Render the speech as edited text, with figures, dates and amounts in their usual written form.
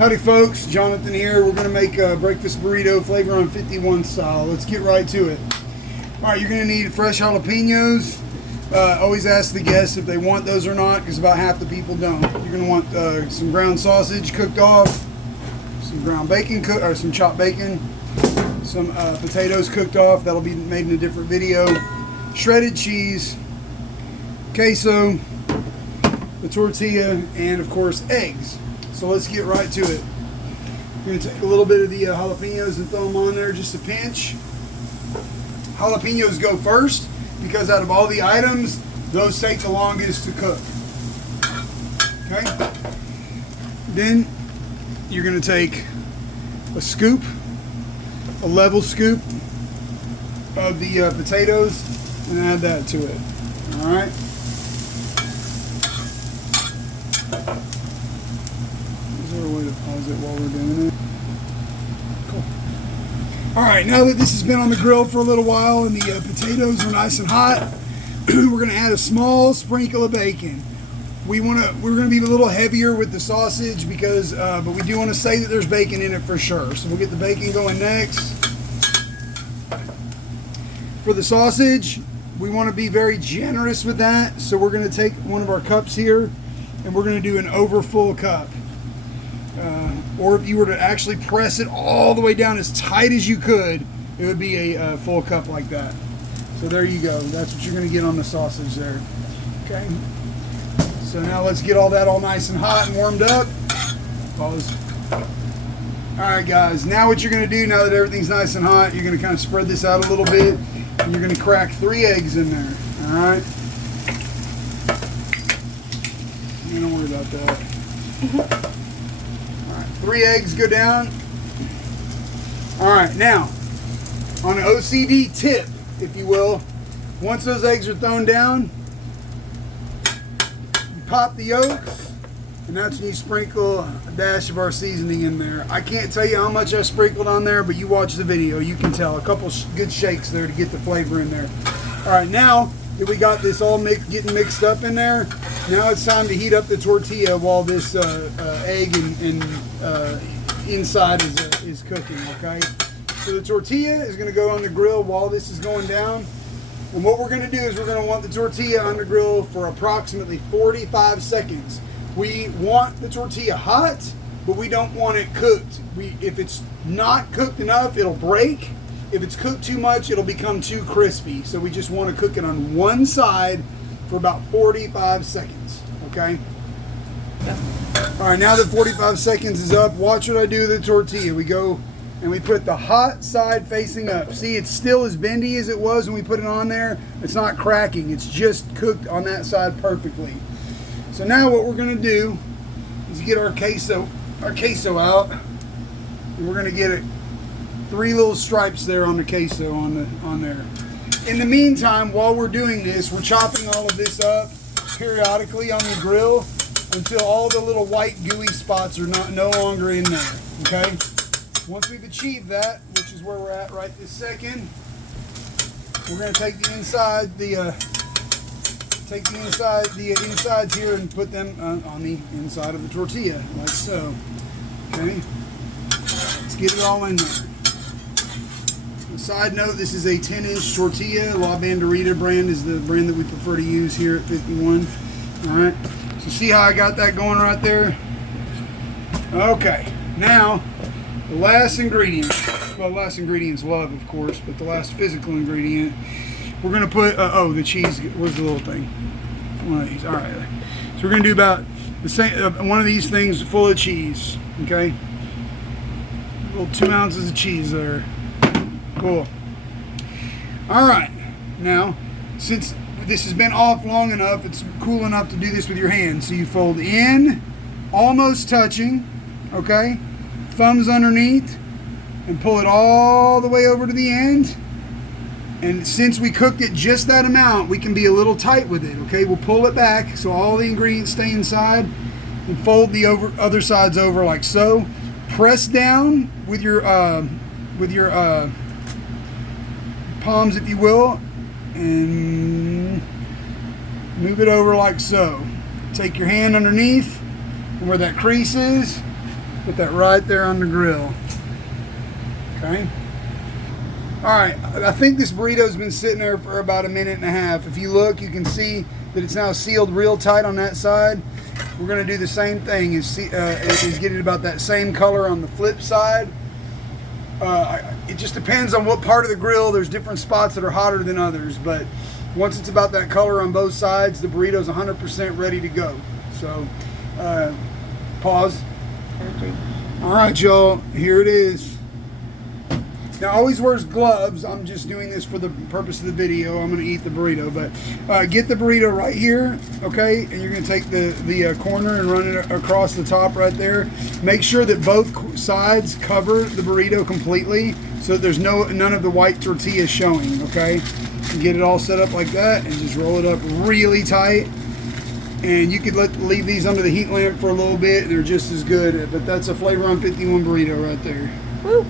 Howdy folks, Jonathan here. We're going to make a breakfast burrito flavor on 51 style. Let's get right to it. Alright, you're going to need fresh jalapenos. Always ask the guests if they want those or not, because about half the people don't. You're going to want some ground sausage cooked off, some ground bacon, or some chopped bacon, some potatoes cooked off. That'll be made in a different video. Shredded cheese, queso, the tortilla, and of course eggs. So let's get right to it. I'm going to take a little bit of the jalapenos and throw them on there, just a pinch. Jalapenos go first because out of all the items, those take the longest to cook. Okay? Then you're going to take a scoop, a level scoop of the potatoes, and add that to it. All right? Is there a way to pause it while we're doing it? Cool. Alright, now that this has been on the grill for a little while and the potatoes are nice and hot, we're going to add a small sprinkle of bacon. We're going to be a little heavier with the sausage because, but we do want to say that there's bacon in it for sure. So we'll get the bacon going next. For the sausage, we want to be very generous with that. So we're going to take one of our cups here and we're going to do an over full cup. Or if you were to actually press it all the way down as tight as you could, it would be a full cup like that. So there you go. That's what you're going to get on the sausage there. Okay. So now let's get all that all nice and hot and warmed up. Pause. Alright guys, now what you're going to do now that everything's nice and hot, you're going to kind of spread this out a little bit and you're going to crack 3 eggs in there. Alright. Don't worry about that. 3 eggs go down. Alright, now, on an OCD tip, if you will, once those eggs are thrown down, you pop the yolks, and that's when you sprinkle a dash of our seasoning in there. I can't tell you how much I sprinkled on there, but you watch the video, you can tell. A couple good shakes there to get the flavor in there. Alright, now that we got this all getting mixed up in there, now it's time to heat up the tortilla while this egg and inside is cooking, okay? So the tortilla is going to go on the grill while this is going down. And what we're going to do is we're going to want the tortilla on the grill for approximately 45 seconds. We want the tortilla hot, but we don't want it cooked. If it's not cooked enough, it'll break. If it's cooked too much, it'll become too crispy. So we just want to cook it on one side for about 45 seconds, okay? Yeah. All right, now that 45 seconds is up, watch what I do with the tortilla. We go and we put the hot side facing up. See, it's still as bendy as it was when we put it on there. It's not cracking, it's just cooked on that side perfectly. So now what we're gonna do is get our queso out, and we're gonna get it 3 little stripes there on the queso on there. In the meantime, while we're doing this, we're chopping all of this up periodically on the grill until all the little white gooey spots are no longer in there, okay? Once we've achieved that, which is where we're at right this second, we're going to take the inside, insides here and put them on the inside of the tortilla, like so, okay? Let's get it all in there. Side note, this is a 10-inch tortilla. La Banderita brand is the brand that we prefer to use here at 51. Alright, so see how I got that going right there? Okay, now the last ingredient, well, the last ingredient's love, of course, but the last physical ingredient, we're going to put, oh, the cheese, where's the little thing? One of these, alright. So we're going to do about the same, one of these things full of cheese, okay? A little 2 ounces of cheese there. Cool. Alright, now, since this has been off long enough, it's cool enough to do this with your hands. So you fold in, almost touching, okay? Thumbs underneath, and pull it all the way over to the end. And since we cooked it just that amount, we can be a little tight with it, okay? We'll pull it back so all the ingredients stay inside, and fold the other sides over like so. Press down with your palms, if you will, and move it over like so. Take your hand underneath and where that crease is, Put that right there on the grill. Okay. All right, I think this burrito's been sitting there for about 1.5 minutes. If you look, you can see that it's now sealed real tight on that side. We're gonna do the same thing, is get it about that same color on the flip side. It just depends on what part of the grill. There's different spots that are hotter than others, but once it's about that color on both sides, the burrito's 100% ready to go. So, pause. All right, y'all, here it is. Now, always wears gloves. I'm just doing this for the purpose of the video. I'm going to eat the burrito, but get the burrito right here, okay? And you're going to take the corner and run it across the top right there. Make sure that both sides cover the burrito completely, so that there's none of the white tortilla showing, okay? And get it all set up like that, and just roll it up really tight. And you could leave these under the heat lamp for a little bit. They're just as good. But that's a Flavor on 51 burrito right there. Woo.